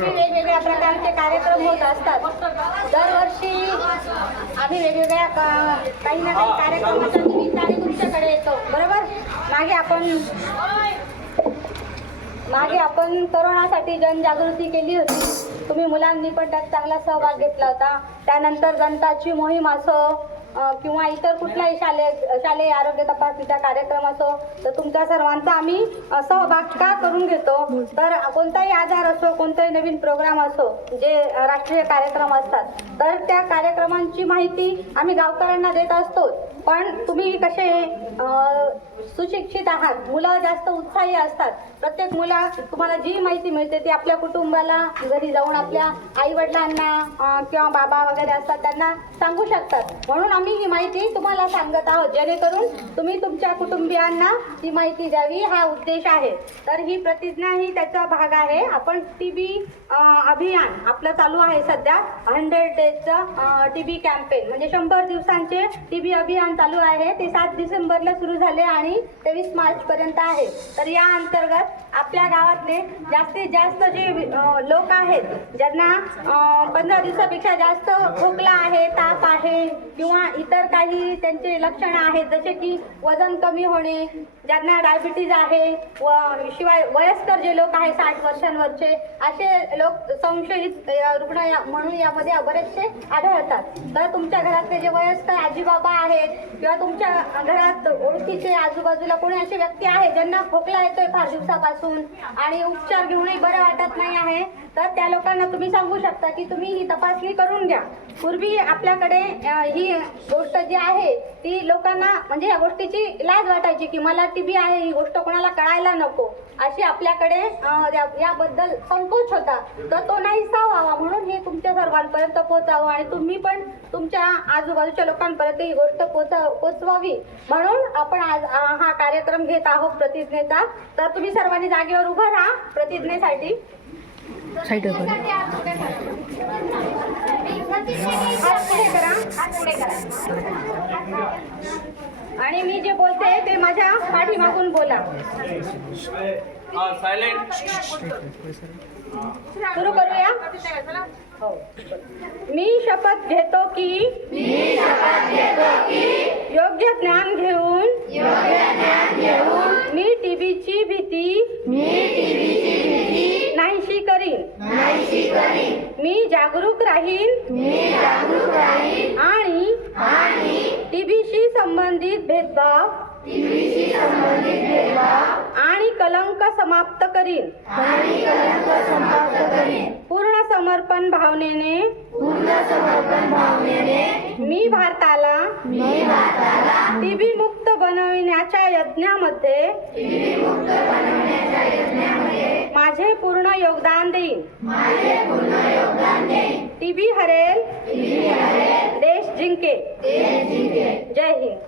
दरवर्षी वेगवेगळ्या प्रकारचे कार्यक्रम होत असतात. दरवर्षी आम्ही वेगवेगळ्या काही ना काही कार्यक्रमाच्या निमित्ताने तुमच्याकडे येतो, बरोबर. मागे आपण कोरोनासाठी जनजागृती केली होती. तुम्ही मुलांनी पण त्यात चांगला सहभाग घेतला होता. त्यानंतर दंताची मोहीम असो किंवा इतर कुठलाही शालेय आरोग्य तपासणीचा कार्यक्रम असो, तर तुमच्या सर्वांचा आम्ही सहभाग का करून घेतो, तर कोणताही आजार असो, कोणताही नवीन प्रोग्राम असो, जे राष्ट्रीय कार्यक्रम असतात, तर त्या कार्यक्रमांची माहिती आम्ही गावकऱ्यांना देत असतो. पण तुम्ही कसे सुशिक्षित आहात, मुलं जास्त उत्साही असतात. प्रत्येक मुला तुम्हाला जी माहिती मिळते ती आपल्या कुटुंबाला घरी जाऊन आपल्या आई वडिलांना किंवा बाबा वगैरे असतात त्यांना सांगू शकतात. म्हणून आम्ही ही माहिती तुम्हाला सांगत आहोत, जेणेकरून तुम्ही तुमच्या कुटुंबियांना ही माहिती द्यावी, हा उद्देश आहे. तर ही प्रतिज्ञा ही त्याचा भाग आहे. आपण TB अभियान आपलं चालू आहे सध्या. 100 डेजचं TB कॅम्पेन म्हणजे 100 दिवसांचे TB अभियान चालू आहे. ते 7 डिसेंबरला सुरू झाले आणि 23 मार्च पर्यंत आहे. तर या अंतर्गत आपल्या गावातले जास्तीत जास्त जे लोक आहेत, ज्यांना 15 दिवसापेक्षा जास्त खोकला आहे, ताप आहे किंवा इतर काही त्यांचे लक्षणं आहेत, जसे की वजन कमी होणे, ज्यांना डायबिटीज आहे, व शिवाय वयस्कर जे लोक आहेत 60 वर्षांवरचे, असे लोक संशयित रुग्ण म्हणून यामध्ये बरेचसे आढळतात. तर तुमच्या घरातले जे वयस्कर आजीबाबा आहेत किंवा तुमच्या घरात ओळखीचे आजूबाजूला कोणी असे व्यक्ती आहेत ज्यांना खोकला येतोय फार दिवसापासून आणि उपचार घेऊनही बरं वाटत नाही आहे, तर त्या लोकांना तुम्ही सांगू शकता की तुम्ही ही तपासणी करून घ्या. पूर्वी आपल्याकडे ही गोष्ट जी आहे ती लोकांना म्हणजे या गोष्टीची लाज वाटायची की मला TB आहे, ही गोष्ट कोणाला कळायला नको, अशी आपल्याकडे याबद्दल संकोच होता. तर तो नाहीसा व्हावा म्हणून हे तुमच्या सर्वांपर्यंत पोहोचावं आणि तुम्ही पण तुमच्या आजूबाजूच्या लोकांपर्यंत ही गोष्ट पोचवावी म्हणून आपण आज हा कार्यक्रम घेत आहोत प्रतिज्ञेचा. तर तुम्ही सर्वांनी जागेवर उभं राहा प्रतिज्ञेसाठी. हात पुढे करा आणि मी जे बोलते ते माझ्या पाठीमागून बोला. सुरू करूया. मी शपथ घेतो की योग्य ज्ञान घेऊन मी TBची भीती नाहीशी करीन. मी जागरूक राहीन आणि TBशी संबंधित भेदभाव आणि कलंक समाप्त करीन. पूर्ण समर्पण भावनेने मी भारताला TB मुक्त बनविण्याच्या यज्ञामध्ये माझे पूर्ण योगदान देईन. TB हरेल, देश जिंके. जय हिंद.